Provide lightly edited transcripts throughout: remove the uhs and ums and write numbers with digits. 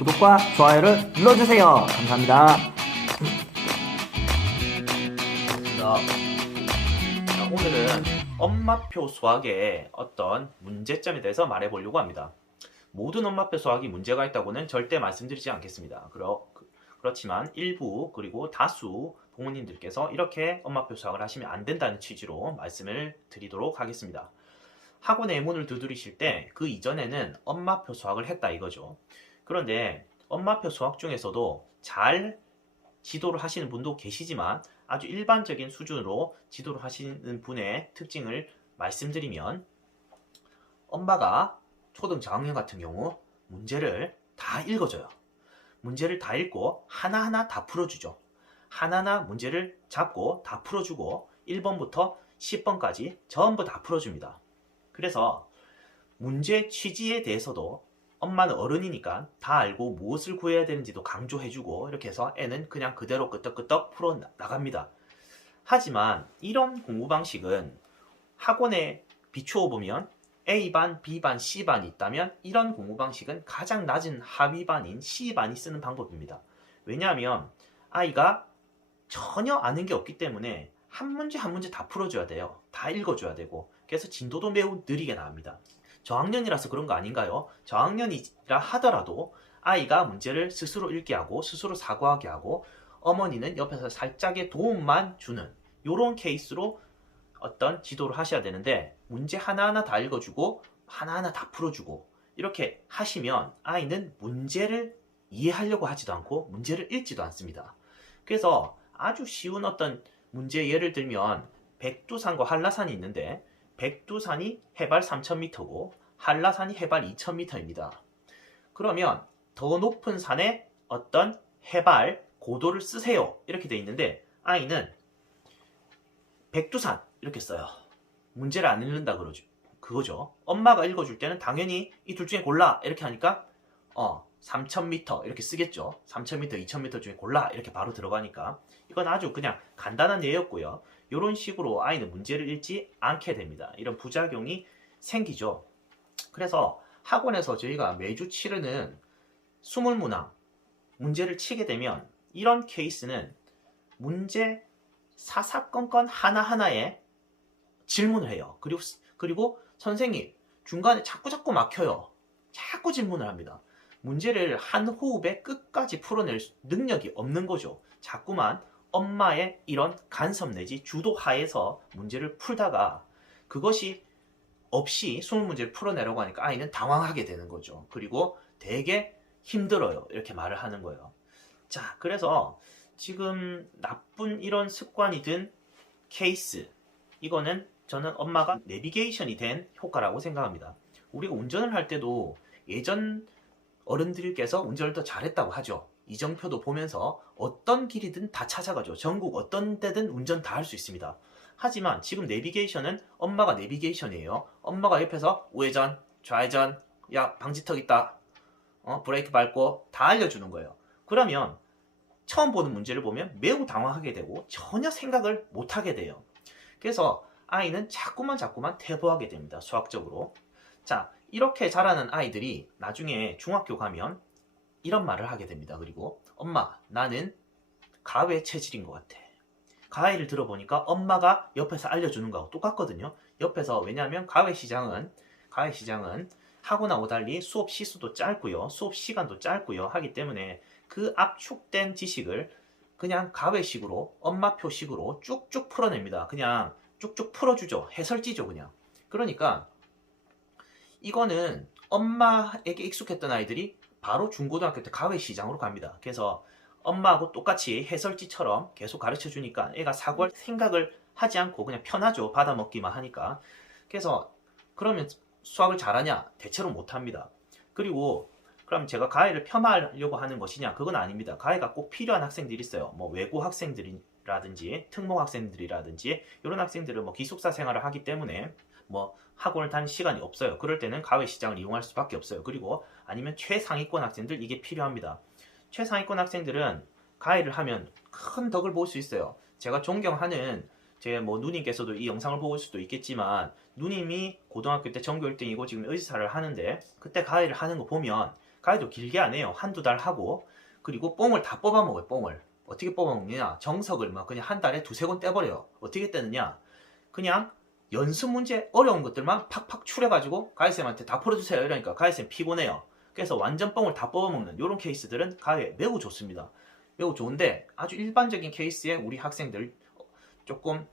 구독과 좋아요를 눌러주세요. 감사합니다. 자, 오늘은 엄마표 수학의 어떤 문제점에 대해서 말해보려고 합니다. 모든 엄마표 수학이 문제가 있다고는 절대 말씀드리지 않겠습니다. 그렇지만 일부 그리고 다수 부모님들께서 이렇게 엄마표 수학을 하시면 안 된다는 취지로 말씀을 드리도록 하겠습니다. 학원에 문을 두드리실 때 그 이전에는 엄마표 수학을 했다 이거죠. 그런데 엄마표 수학 중에서도 잘 지도를 하시는 분도 계시지만 아주 일반적인 수준으로 지도를 하시는 분의 특징을 말씀드리면, 엄마가 초등 저학년 같은 경우 문제를 다 읽어줘요. 문제를 다 읽고 하나하나 다 풀어주죠. 하나하나 문제를 잡고 다 풀어주고 1번부터 10번까지 전부 다 풀어줍니다. 그래서 문제 취지에 대해서도 엄마는 어른이니까 다 알고 무엇을 구해야 되는지도 강조해주고, 이렇게 해서 애는 그냥 그대로 끄떡끄떡 풀어 나갑니다. 하지만 이런 공부 방식은 학원에 비추어 보면 A반, B반, C반이 있다면 이런 공부 방식은 가장 낮은 하위반인 C반이 쓰는 방법입니다. 왜냐하면 아이가 전혀 아는 게 없기 때문에 한 문제 한 문제 다 풀어줘야 돼요. 다 읽어줘야 되고, 그래서 진도도 매우 느리게 나옵니다. 저학년이라서 그런 거 아닌가요? 저학년이라 하더라도 아이가 문제를 스스로 읽게 하고 스스로 사고하게 하고 어머니는 옆에서 살짝의 도움만 주는 이런 케이스로 어떤 지도를 하셔야 되는데, 문제 하나하나 다 읽어주고 하나하나 다 풀어주고 이렇게 하시면 아이는 문제를 이해하려고 하지도 않고 문제를 읽지도 않습니다. 그래서 아주 쉬운 어떤 문제 예를 들면, 백두산과 한라산이 있는데 백두산이 해발 3000m고 한라산이 해발 2000m입니다. 그러면 더 높은 산의 어떤 해발, 고도를 쓰세요 이렇게 돼 있는데 아이는 백두산 이렇게 써요. 문제를 안 읽는다 그거죠. 엄마가 읽어줄 때는 당연히 이 둘 중에 골라 이렇게 하니까 3000m 이렇게 쓰겠죠. 3000m, 2000m 중에 골라 이렇게 바로 들어가니까 이건 아주 그냥 간단한 예였고요. 이런 식으로 아이는 문제를 읽지 않게 됩니다. 이런 부작용이 생기죠. 그래서 학원에서 저희가 매주 치르는 수물문항 문제를 치게 되면 이런 케이스는 문제 사사건건 하나하나에 질문을 해요. 그리고 선생님 중간에 자꾸 막혀요. 자꾸 질문을 합니다. 문제를 한 호흡에 끝까지 풀어낼 능력이 없는 거죠. 자꾸만 엄마의 이런 간섭 내지 주도 하에서 문제를 풀다가 그것이 없이 수능 문제를 풀어내려고 하니까 아이는 당황하게 되는 거죠. 그리고 되게 힘들어요. 이렇게 말을 하는 거예요. 자, 그래서 지금 나쁜 이런 습관이 든 케이스, 이거는 저는 엄마가 내비게이션이 된 효과라고 생각합니다. 우리가 운전을 할 때도 예전 어른들께서 운전을 더 잘했다고 하죠. 이정표도 보면서 어떤 길이든 다 찾아가죠. 전국 어떤 데든 운전 다 할 수 있습니다. 하지만 지금 내비게이션은 엄마가 내비게이션이에요. 엄마가 옆에서 우회전, 좌회전, 야 방지턱 있다, 브레이크 밟고 다 알려주는 거예요. 그러면 처음 보는 문제를 보면 매우 당황하게 되고 전혀 생각을 못하게 돼요. 그래서 아이는 자꾸만 퇴보하게 됩니다. 수학적으로. 자, 이렇게 자라는 아이들이 나중에 중학교 가면 이런 말을 하게 됩니다. 그리고 엄마, 나는 가외 체질인 것 같아. 가외를 들어보니까 엄마가 옆에서 알려주는 거하고 똑같거든요. 옆에서, 왜냐하면 가외 시장은 하고나고 달리 수업 시수도 짧고요, 수업 시간도 짧고요 하기 때문에 그 압축된 지식을 그냥 가외식으로, 엄마표식으로 쭉쭉 풀어냅니다. 그냥 쭉쭉 풀어주죠. 해설지죠 그냥. 그러니까 이거는 엄마에게 익숙했던 아이들이 바로 중고등학교 때 가외시장으로 갑니다. 그래서 엄마하고 똑같이 해설지처럼 계속 가르쳐 주니까 애가 사고할 생각을 하지 않고 그냥 편하죠. 받아먹기만 하니까. 그래서 그러면 수학을 잘하냐? 대체로 못합니다. 그리고 그럼 제가 가해를 폄하하려고 하는 것이냐? 그건 아닙니다. 가해가 꼭 필요한 학생들이 있어요. 뭐 외고 학생들이라든지 특목 학생들이라든지 이런 학생들은 뭐 기숙사 생활을 하기 때문에 뭐 학원을 다닐 시간이 없어요. 그럴 때는 가외 시장을 이용할 수밖에 없어요. 그리고 아니면 최상위권 학생들, 이게 필요합니다. 최상위권 학생들은 가해를 하면 큰 덕을 볼 수 있어요. 제가 존경하는 제 뭐 누님께서도 이 영상을 보실 수도 있겠지만, 누님이 고등학교 때 전교 1등이고 지금 의사를 하는데 그때 가해를 하는 거 보면 가위도 길게 안 해요. 한두 달 하고. 그리고 뽕을 다 뽑아 먹어요. 뽕을 어떻게 뽑아 먹느냐, 정석을 막 그냥 한 달에 두세 권 떼버려요. 어떻게 떼느냐, 그냥 연습 문제 어려운 것들만 팍팍 추려가지고 가위쌤한테 다 풀어주세요 이러니까 가위쌤 피곤해요. 그래서 완전 뽕을 다 뽑아먹는 이런 케이스들은 가위에 매우 좋습니다. 매우 좋은데, 아주 일반적인 케이스에 우리 학생들, 조금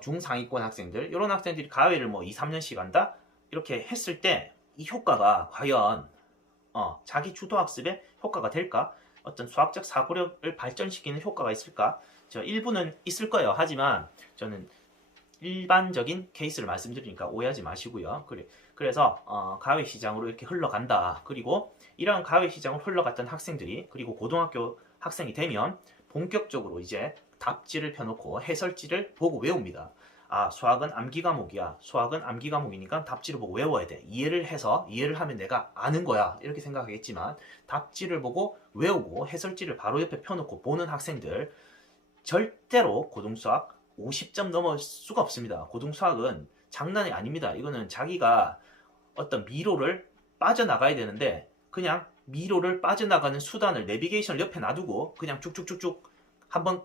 중상위권 학생들, 이런 학생들이 가위를 뭐 2, 3년씩 한다 이렇게 했을 때 이 효과가 과연 자기 주도학습에 효과가 될까? 어떤 수학적 사고력을 발전시키는 효과가 있을까? 저 일부는 있을 거예요. 하지만 저는 일반적인 케이스를 말씀드리니까 오해하지 마시고요. 그래서 가위 시장으로 이렇게 흘러간다. 그리고 이런 가위 시장으로 흘러갔던 학생들이, 그리고 고등학교 학생이 되면 본격적으로 이제 답지를 펴놓고 해설지를 보고 외웁니다. 아, 수학은 암기 과목이야. 수학은 암기 과목이니까 답지를 보고 외워야 돼. 이해를 하면 내가 아는 거야. 이렇게 생각하겠지만, 답지를 보고 외우고 해설지를 바로 옆에 펴놓고 보는 학생들, 절대로 고등수학 50점 넘을 수가 없습니다. 고등수학은 장난이 아닙니다. 이거는 자기가 어떤 미로를 빠져나가야 되는데, 그냥 미로를 빠져나가는 수단을, 내비게이션을 옆에 놔두고 그냥 쭉쭉쭉쭉 한번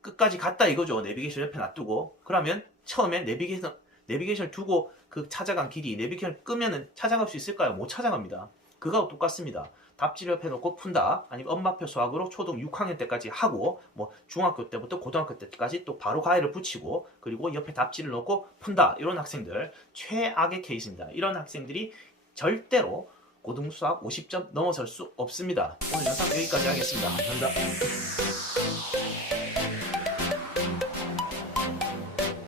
끝까지 갔다 이거죠. 내비게이션 옆에 놔두고. 그러면 처음에 내비게이션 두고 그 찾아간 길이, 내비게이션 끄면은 찾아갈 수 있을까요? 못 찾아갑니다. 그거하고 똑같습니다. 답지를 옆에 놓고 푼다, 아니면 엄마표 수학으로 초등 6학년 때까지 하고, 뭐 중학교 때부터 고등학교 때까지 또 바로 가위를 붙이고, 그리고 옆에 답지를 놓고 푼다, 이런 학생들 최악의 케이스입니다. 이런 학생들이 절대로 고등수학 50점 넘어설 수 없습니다. 오늘 영상 여기까지 하겠습니다. 감사합니다.